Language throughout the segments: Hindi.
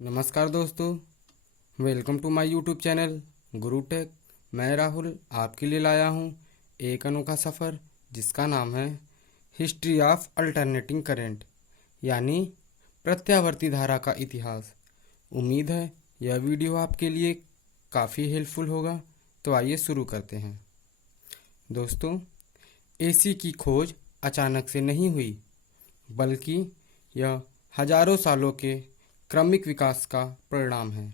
नमस्कार दोस्तों, welcome to my YouTube channel Guru Tech. मैं राहुल आपके लिए लाया हूँ एक अनोखा सफ़र जिसका नाम है हिस्ट्री ऑफ अल्टरनेटिंग करंट, यानी प्रत्यावर्ती धारा का इतिहास। उम्मीद है यह वीडियो आपके लिए काफ़ी हेल्पफुल होगा। तो आइए शुरू करते हैं। दोस्तों, एसी की खोज अचानक से नहीं हुई, बल्कि यह हजारों सालों के क्रमिक विकास का परिणाम है।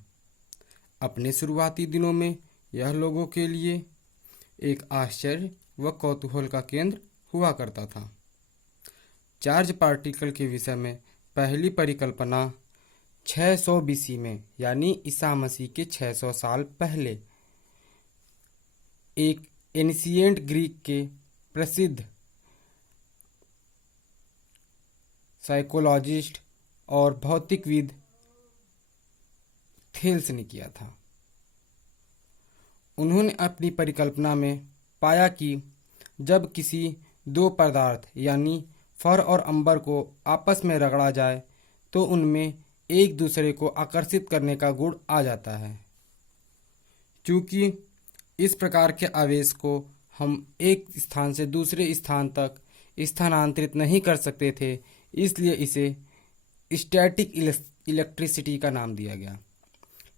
अपने शुरुआती दिनों में यह लोगों के लिए एक आश्चर्य व कौतूहल का केंद्र हुआ करता था। चार्ज पार्टिकल के विषय में पहली परिकल्पना 600 बीसी में, यानी ईसा मसीह के 600 साल पहले, एक एंशिएंट ग्रीक के प्रसिद्ध साइकोलॉजिस्ट और भौतिकविद थेल्स ने किया था। उन्होंने अपनी परिकल्पना में पाया कि जब किसी दो पदार्थ यानी फर और अंबर को आपस में रगड़ा जाए तो उनमें एक दूसरे को आकर्षित करने का गुण आ जाता है। चूंकि इस प्रकार के आवेश को हम एक स्थान से दूसरे स्थान तक स्थानांतरित नहीं कर सकते थे, इसलिए इसे स्टैटिक इलेक्ट्रिसिटी का नाम दिया गया।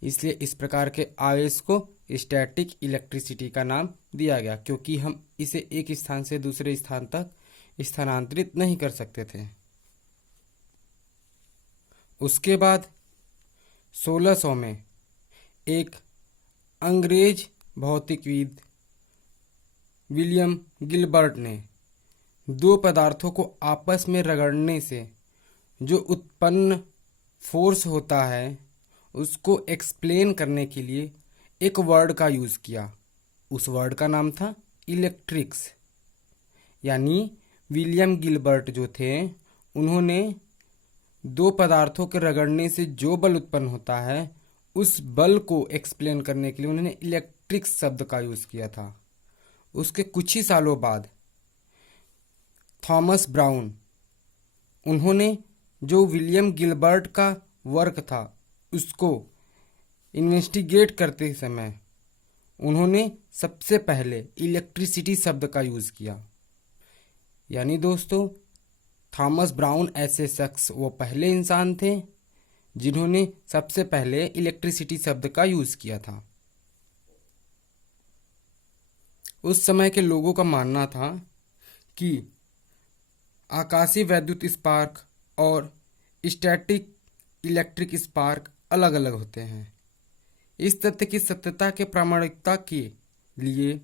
इसलिए इस प्रकार के आवेश को स्टैटिक इलेक्ट्रिसिटी का नाम दिया गया, क्योंकि हम इसे एक स्थान से दूसरे स्थान तक स्थानांतरित नहीं कर सकते थे। उसके बाद 1600 में एक अंग्रेज भौतिकविद विलियम गिलबर्ट ने दो पदार्थों को आपस में रगड़ने से जो उत्पन्न फोर्स होता है उसको एक्सप्लेन करने के लिए एक वर्ड का यूज़ किया। उस वर्ड का नाम था इलेक्ट्रिक्स। यानी विलियम गिलबर्ट जो थे, उन्होंने दो पदार्थों के रगड़ने से जो बल उत्पन्न होता है उस बल को एक्सप्लेन करने के लिए उन्होंने इलेक्ट्रिक्स शब्द का यूज़ किया था। उसके कुछ ही सालों बाद थॉमस ब्राउन, उन्होंने जो विलियम गिलबर्ट का वर्क था उसको इन्वेस्टिगेट करते समय उन्होंने सबसे पहले इलेक्ट्रिसिटी शब्द का यूज़ किया। यानी दोस्तों, थॉमस ब्राउन ऐसे शख्स वो पहले इंसान थे जिन्होंने सबसे पहले इलेक्ट्रिसिटी शब्द का यूज़ किया था। उस समय के लोगों का मानना था कि आकाशीय वैद्युत स्पार्क और स्टैटिक इलेक्ट्रिक स्पार्क अलग अलग होते हैं। इस तथ्य की सत्यता के प्रामाणिकता के लिए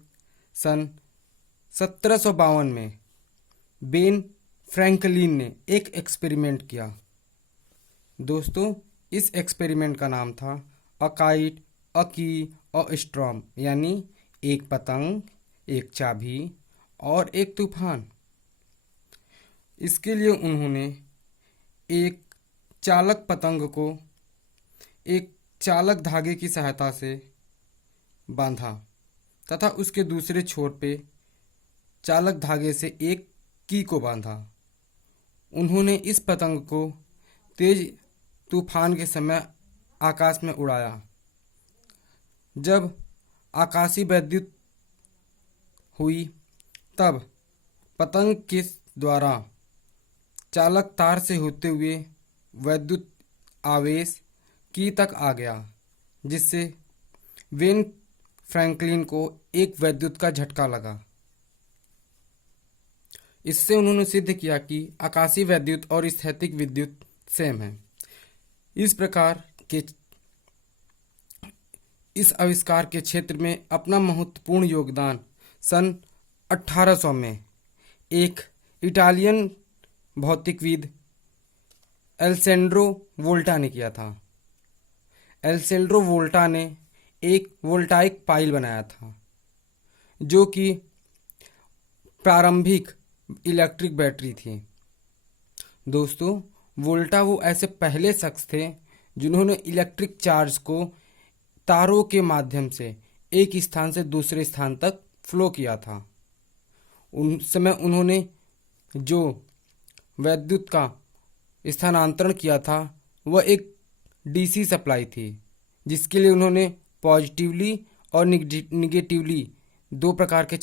सन 1752 में बेन फ्रैंकलिन ने एक एक्सपेरिमेंट किया। दोस्तों, इस एक्सपेरिमेंट का नाम था अ काइट, अ की, अ स्टॉर्म, यानी एक पतंग, एक चाबी और एक तूफान। इसके लिए उन्होंने एक चालक पतंग को एक चालक धागे की सहायता से बांधा तथा उसके दूसरे छोर पे चालक धागे से एक की को बांधा। उन्होंने इस पतंग को तेज तूफान के समय आकाश में उड़ाया। जब आकाशीय वैद्युत हुई तब पतंग के द्वारा चालक तार से होते हुए वैद्युत आवेश की तक आ गया, जिससे बेन फ्रैंकलिन को एक वैद्युत का झटका लगा। इससे उन्होंने सिद्ध किया कि आकाशीय वैद्युत और स्थैतिक विद्युत सेम है। इस प्रकार के इस आविष्कार के क्षेत्र में अपना महत्वपूर्ण योगदान सन 1800 में एक इटालियन भौतिकविद एल्सेंड्रो वोल्टा ने किया था। एल्सेंड्रो वोल्टा ने एक वोल्टाइक पाइल बनाया था जो कि प्रारंभिक इलेक्ट्रिक बैटरी थी। दोस्तों, वोल्टा वो ऐसे पहले शख्स थे जिन्होंने इलेक्ट्रिक चार्ज को तारों के माध्यम से एक स्थान से दूसरे स्थान तक फ्लो किया था। उन समय उन्होंने जो वैद्युत का स्थानांतरण किया था वह एक डीसी सप्लाई थी, जिसके लिए उन्होंने पॉजिटिवली और निगेटिवली दो प्रकार के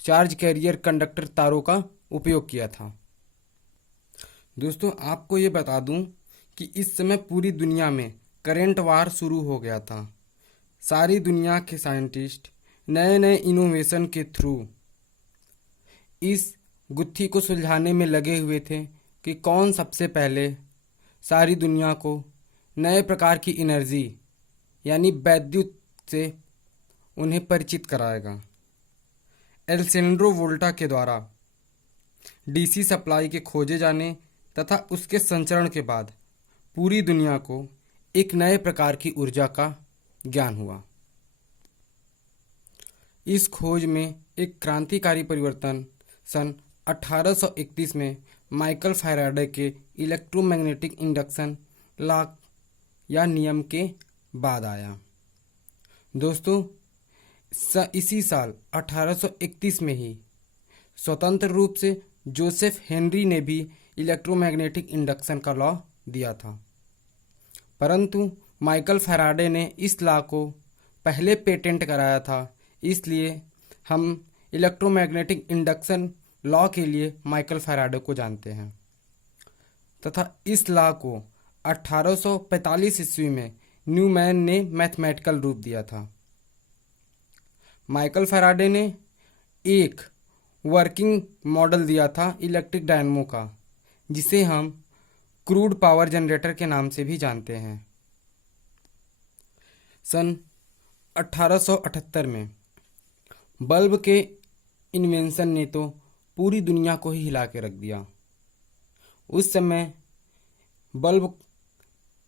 चार्ज कैरियर कंडक्टर तारों का उपयोग किया था। दोस्तों, आपको ये बता दूं कि इस समय पूरी दुनिया में करंट वार शुरू हो गया था। सारी दुनिया के साइंटिस्ट नए नए इनोवेशन के थ्रू इस गुत्थी को सुलझाने में लगे हुए थे कि कौन सबसे पहले सारी दुनिया को नए प्रकार की एनर्जी यानी वैद्युत से उन्हें परिचित कराएगा। एलेसेंड्रो वोल्टा के द्वारा डीसी सप्लाई के खोजे जाने तथा उसके संचरण के बाद पूरी दुनिया को एक नए प्रकार की ऊर्जा का ज्ञान हुआ। इस खोज में एक क्रांतिकारी परिवर्तन सन 1831 में माइकल फैराडे के इलेक्ट्रोमैग्नेटिक इंडक्शन लॉ या नियम के बाद आया। दोस्तों, इसी साल 1831 में ही स्वतंत्र रूप से जोसेफ हेनरी ने भी इलेक्ट्रोमैग्नेटिक इंडक्शन का लॉ दिया था, परंतु माइकल फैराडे ने इस लॉ को पहले पेटेंट कराया था। इसलिए हम इलेक्ट्रोमैग्नेटिक इंडक्शन लॉ के लिए माइकल फैराडे को जानते हैं तथा इस लॉ को 1845 ईस्वी में न्यूमैन ने मैथमेटिकल रूप दिया था। माइकल फैराडे ने एक वर्किंग मॉडल दिया था इलेक्ट्रिक डायनेमो का, जिसे हम क्रूड पावर जनरेटर के नाम से भी जानते हैं। सन 1878 में बल्ब के इन्वेंशन ने तो पूरी दुनिया को ही हिला के रख दिया। उस समय बल्ब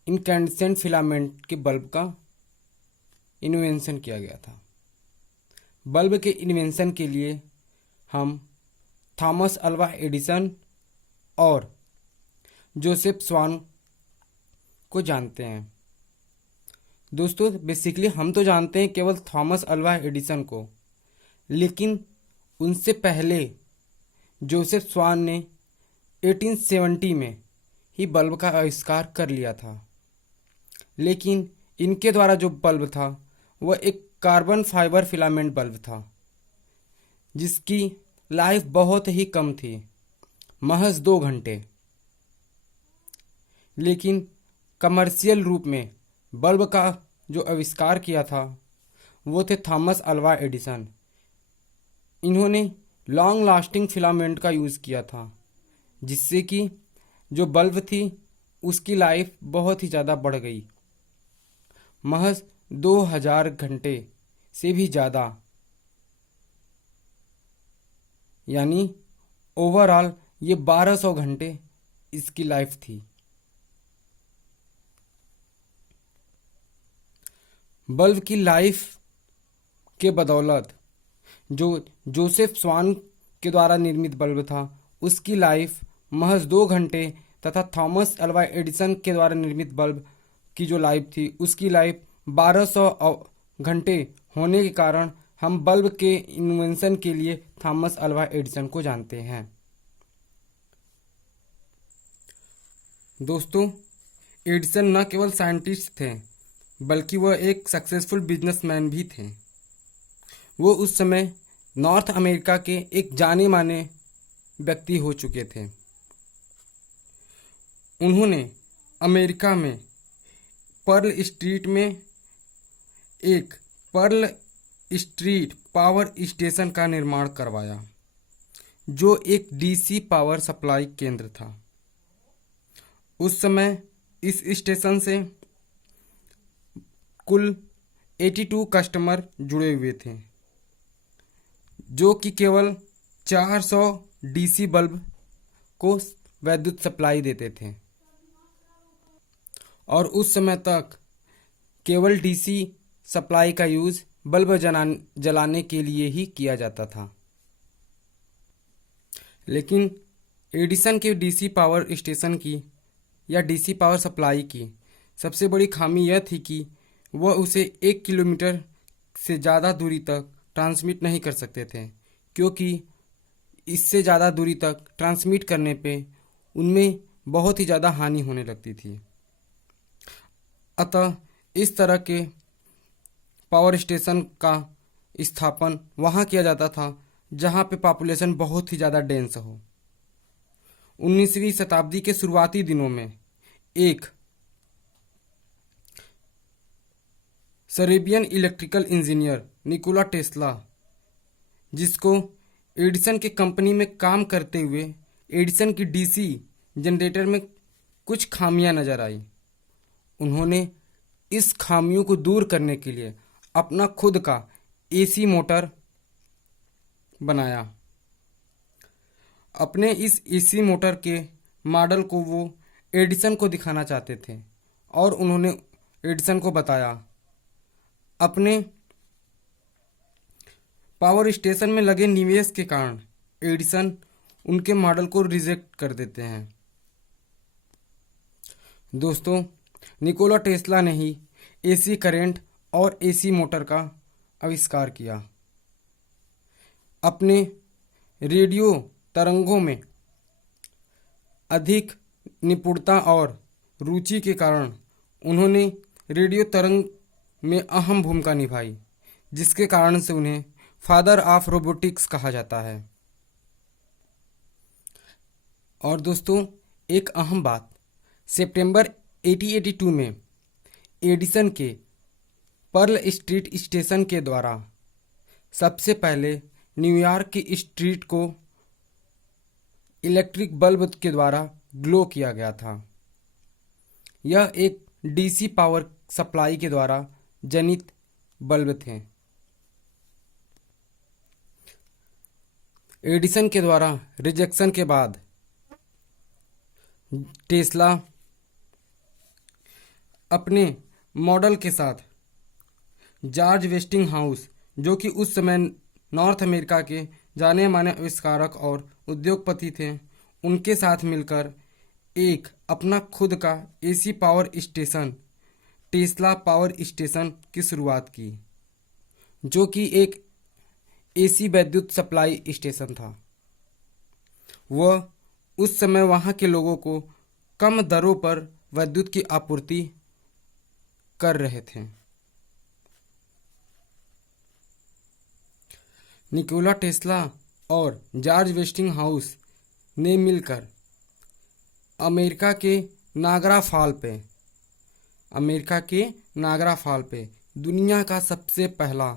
इनकैंडेसेंट फिलामेंट के बल्ब का इन्वेंशन किया गया था। बल्ब के इन्वेंशन के लिए हम थॉमस अल्वा एडिसन और जोसेफ स्वान को जानते हैं। दोस्तों, बेसिकली हम तो जानते हैं केवल थॉमस अल्वा एडिसन को, लेकिन उनसे पहले जोसेफ स्वान ने 1870 में ही बल्ब का आविष्कार कर लिया था। लेकिन इनके द्वारा जो बल्ब था वह एक कार्बन फाइबर फिलामेंट बल्ब था, जिसकी लाइफ बहुत ही कम थी, महज 2 घंटे। लेकिन कमर्शियल रूप में बल्ब का जो आविष्कार किया था वो थे थॉमस अल्वा एडिसन। इन्होंने लॉन्ग लास्टिंग फिलामेंट का यूज़ किया था, जिससे कि जो बल्ब थी उसकी लाइफ बहुत ही ज़्यादा बढ़ गई, महज 2000 घंटे से भी ज़्यादा, यानी ओवरऑल ये 1200 घंटे इसकी लाइफ थी। बल्ब की लाइफ के बदौलत जो जोसेफ स्वान के द्वारा निर्मित बल्ब था उसकी लाइफ महज 2 घंटे तथा थॉमस अल्वा एडिसन के द्वारा निर्मित बल्ब की जो लाइफ थी उसकी लाइफ 1200 घंटे होने के कारण हम बल्ब के इन्वेंशन के लिए थॉमस अल्वा एडिसन को जानते हैं। दोस्तों, एडिसन न केवल साइंटिस्ट थे बल्कि वह एक सक्सेसफुल बिजनेसमैन भी थे। वो उस समय नॉर्थ अमेरिका के एक जाने माने व्यक्ति हो चुके थे। उन्होंने अमेरिका में पर्ल स्ट्रीट में एक पर्ल स्ट्रीट पावर स्टेशन का निर्माण करवाया, जो एक डीसी पावर सप्लाई केंद्र था। उस समय इस स्टेशन से कुल 82 कस्टमर जुड़े हुए थे, जो कि केवल 400 डीसी बल्ब को विद्युत सप्लाई देते थे और उस समय तक केवल डीसी सप्लाई का यूज़ बल्ब जलाने के लिए ही किया जाता था। लेकिन एडिसन के डीसी पावर स्टेशन की या डीसी पावर सप्लाई की सबसे बड़ी खामी यह थी कि वह उसे 1 किलोमीटर से ज़्यादा दूरी तक ट्रांसमिट नहीं कर सकते थे, क्योंकि इससे ज़्यादा दूरी तक ट्रांसमिट करने पे उनमें बहुत ही ज़्यादा हानि होने लगती थी। अतः इस तरह के पावर स्टेशन का स्थापन वहाँ किया जाता था जहाँ पे पॉपुलेशन बहुत ही ज़्यादा डेंस हो। 19वीं शताब्दी के शुरुआती दिनों में एक सेरेबियन इलेक्ट्रिकल इंजीनियर निकोला टेस्ला, जिसको एडिसन के कंपनी में काम करते हुए एडिसन की डीसी जनरेटर में कुछ खामियां नजर आई। उन्होंने इस खामियों को दूर करने के लिए अपना खुद का एसी मोटर बनाया। अपने इस एसी मोटर के मॉडल को वो एडिसन को दिखाना चाहते थे और उन्होंने एडिसन को बताया। अपने पावर स्टेशन में लगे निवेश के कारण एडिसन उनके मॉडल को रिजेक्ट कर देते हैं। दोस्तों, निकोला टेस्ला ने ही एसी करंट और एसी मोटर का आविष्कार किया। अपने रेडियो तरंगों में अधिक निपुणता और रुचि के कारण उन्होंने रेडियो तरंग में अहम भूमिका निभाई, जिसके कारण से उन्हें फादर ऑफ रोबोटिक्स कहा जाता है। और दोस्तों, एक अहम बात, सितंबर 1882 में एडिसन के पर्ल स्ट्रीट स्टेशन के द्वारा सबसे पहले न्यूयॉर्क की स्ट्रीट को इलेक्ट्रिक बल्ब के द्वारा ग्लो किया गया था। यह एक डीसी पावर सप्लाई के द्वारा जनित बल्ब थे। एडिसन के द्वारा रिजेक्शन के बाद टेस्ला अपने मॉडल के साथ जॉर्ज वेस्टिंग हाउस, जो कि उस समय नॉर्थ अमेरिका के जाने माने आविष्कारक और उद्योगपति थे, उनके साथ मिलकर एक अपना खुद का AC power station Tesla power station की शुरुआत की, जो कि एक एसी विद्युत सप्लाई स्टेशन था। वह उस समय वहाँ के लोगों को कम दरों पर विद्युत की आपूर्ति कर रहे थे। निकोला टेस्ला और जॉर्ज वेस्टिंग हाउस ने मिलकर अमेरिका के नागरा फॉल पे दुनिया का सबसे पहला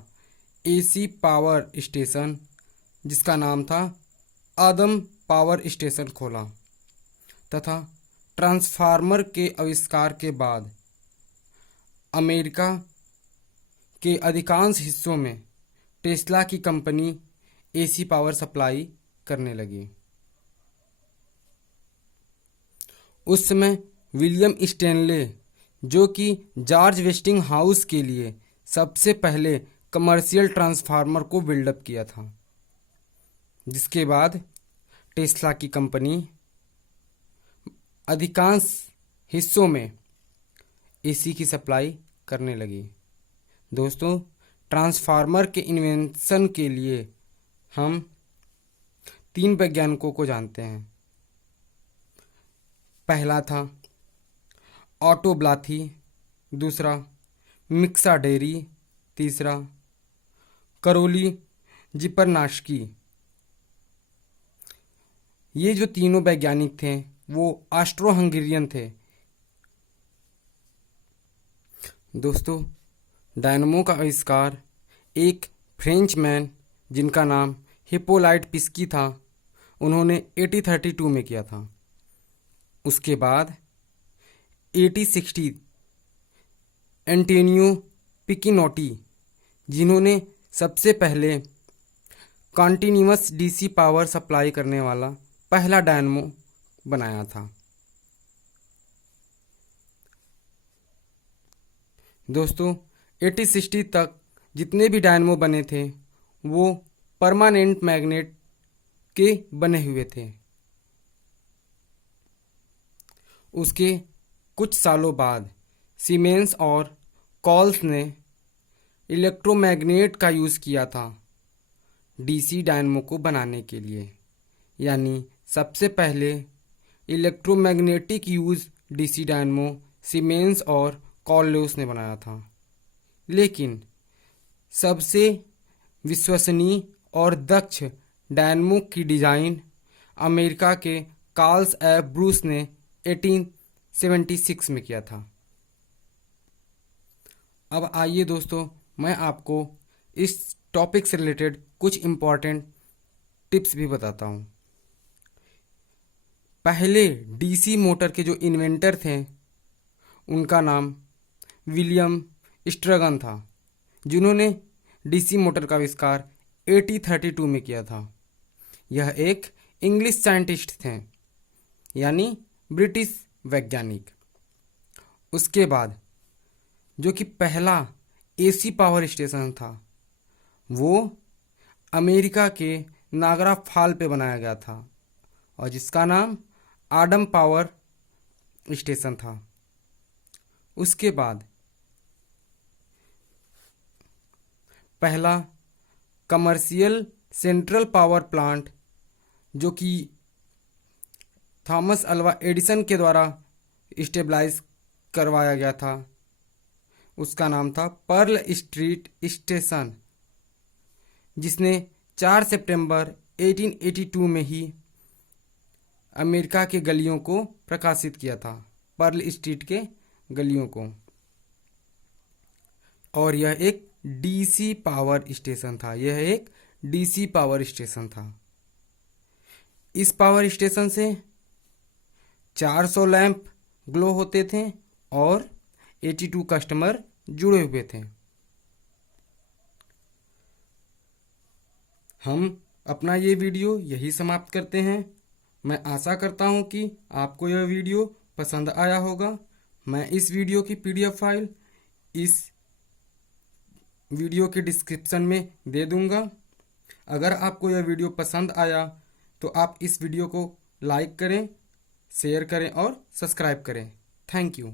एसी पावर स्टेशन, जिसका नाम था आदम पावर स्टेशन, खोला तथा ट्रांसफार्मर के आविष्कार के बाद अमेरिका के अधिकांश हिस्सों में टेस्ला की कंपनी एसी पावर सप्लाई करने लगी। उस समय विलियम स्टैनले, जो कि जॉर्ज वेस्टिंग हाउस के लिए सबसे पहले कमर्शियल ट्रांसफार्मर को बिल्डअप किया था, जिसके बाद टेस्ला की कंपनी अधिकांश हिस्सों में एसी की सप्लाई करने लगी। दोस्तों, ट्रांसफार्मर के इन्वेंशन के लिए हम 3 वैज्ञानिकों को जानते हैं। पहला था ऑटो ब्लाथी, दूसरा मिक्सा डेरी, तीसरा करोली जिपरनाश्की। ये जो तीनों वैज्ञानिक थे वो ऑस्ट्रो हंगेरियन थे। दोस्तों, डायनमो का आविष्कार एक फ्रेंच मैन जिनका नाम हिप्पोलाइट पिस्की था, उन्होंने 1832 में किया था। उसके बाद 1860 एंटोनियो पिकिनोटी, जिन्होंने सबसे पहले कॉन्टिन्यूअस डीसी पावर सप्लाई करने वाला पहला डायनमो बनाया था। दोस्तों, 1860 तक जितने भी डायनमो बने थे वो परमानेंट मैग्नेट के बने हुए थे। उसके कुछ सालों बाद सीमेंस और कॉल्स ने इलेक्ट्रोमैग्नेट का यूज़ किया था डीसी डायनमो को बनाने के लिए, यानी सबसे पहले electromagnetic use DC dynamo siemens और कॉलेस ने बनाया था। लेकिन सबसे विश्वसनीय और दक्ष डायनमो की डिजाइन अमेरिका के कार्ल्स एफ ब्रूस ने 1876 में किया था। अब आइए दोस्तों, मैं आपको इस टॉपिक से रिलेटेड कुछ इम्पॉर्टेंट टिप्स भी बताता हूँ। पहले डीसी मोटर के जो इन्वेंटर थे उनका नाम विलियम स्ट्रगन था, जिन्होंने डीसी मोटर का आविष्कार 1832 में किया था। यह एक इंग्लिश साइंटिस्ट थे, यानी ब्रिटिश वैज्ञानिक। उसके बाद जो कि पहला एसी पावर स्टेशन था वो अमेरिका के नागरा फॉल पे बनाया गया था और जिसका नाम आडम पावर स्टेशन था। उसके बाद पहला कमर्शियल सेंट्रल पावर प्लांट जो कि थॉमस अल्वा एडिसन के द्वारा स्टेबलाइज करवाया गया था, उसका नाम था पर्ल स्ट्रीट स्टेशन, जिसने 4 सितंबर 1882 में ही अमेरिका के गलियों को प्रकाशित किया था, पर्ल स्ट्रीट के गलियों को। और यह एक डीसी पावर स्टेशन था। यह एक डीसी पावर स्टेशन था। इस पावर स्टेशन से 400 लैंप ग्लो होते थे और 82 कस्टमर जुड़े हुए थे। हम अपना ये वीडियो यही समाप्त करते हैं। मैं आशा करता हूँ कि आपको यह वीडियो पसंद आया होगा। मैं इस वीडियो की पीडीएफ फाइल इस वीडियो के डिस्क्रिप्शन में दे दूँगा। अगर आपको यह वीडियो पसंद आया तो आप इस वीडियो को लाइक करें, शेयर करें और सब्सक्राइब करें। Thank you.